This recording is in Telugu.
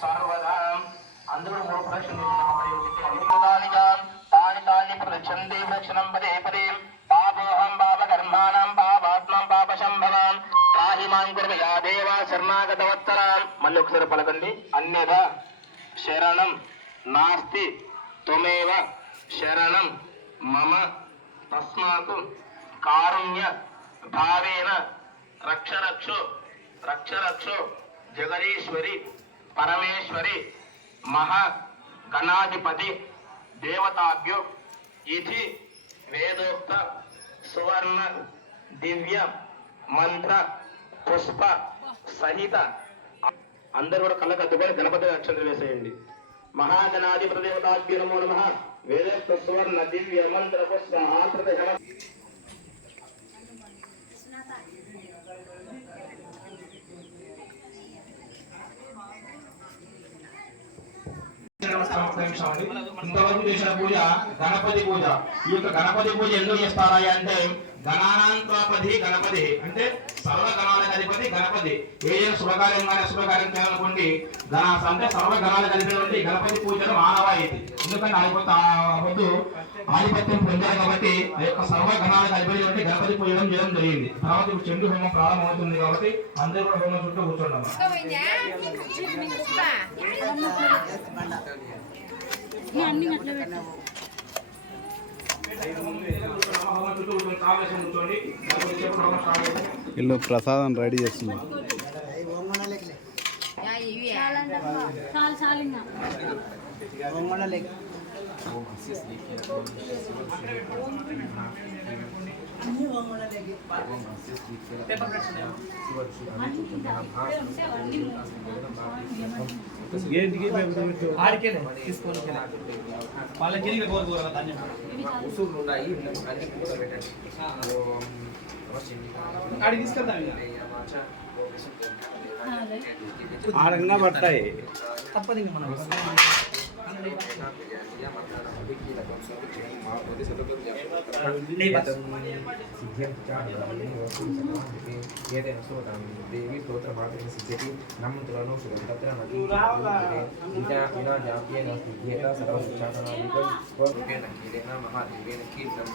సర్వదా అందరూ మూడు ప్రదక్షిణాలు తాని తాని ప్రదక్షిణే ప్రదక్షిణం పదే పదే పాపోహం పాపకర్మాణం పాపాత్మం పాపశంభవాం పాహిమాం కుర్మయా దేవా శరణాగతవత్సరాం. మళ్ళీ ఒకసారి పలకండి. అన్యథా శరణం నాస్తి త్వమేవ శరణం మమ తస్మాత్ కారుణ్య భావేన రక్ష రక్షో రక్ష రక్షో జగదీశ్వరి పరమేశ్వరి మహా గణాధిపతి దేవతాభ్యో ఇది వేదోక్త సువర్ణ దివ్య మంత్ర పుష్ప సహిత. అందరూ కూడా కళ్ళకు అద్దుకొని గణపతి అక్షంతలు వేసేయండి. మహాగణాధిపతి దేవతాభ్యో నమో నమః. వేదోక్త సువర్ణ దివ్య మంత్ర పుష్ప ఆశ్రిత ఇంతవరకు చేసిన పూజ గణపతి పూజ. ఈ యొక్క గణపతి పూజ ఎందుకు చేస్తారా అంటే గణానాంత్వాపధి గణపతి అంటే సర్వగణాలకు అధిపతి గణపతి. ఏదైనా శుభకార్యం కానీ అశుభకార్యం చేయాలనుకోండి అంటే సర్వగణాలకు అధిపతి గణపతి పూజలు మానవాయితీ. ఎందుకంటే ఆధిపత్యం పొందారు కాబట్టి ఆ యొక్క సర్వగణాలకు అధిపతి అంటే గణపతి పూజడం చేయడం జరిగింది. తర్వాత ఇప్పుడు చెండు హోమం ప్రారంభమవుతుంది కాబట్టి అందరూ కూడా హోమం చుట్టూ కూర్చోండి. వీళ్ళు ప్రసాదం రెడీ చేస్తున్నారు. ఆడంగా పడతాయి తప్పదు. ఇంకా మనం దేవి స్తోత్ర మాత్రం సిద్ధ్యతి నమ్ముతులను సుగంధత్ర మహాదేవేన కీర్తం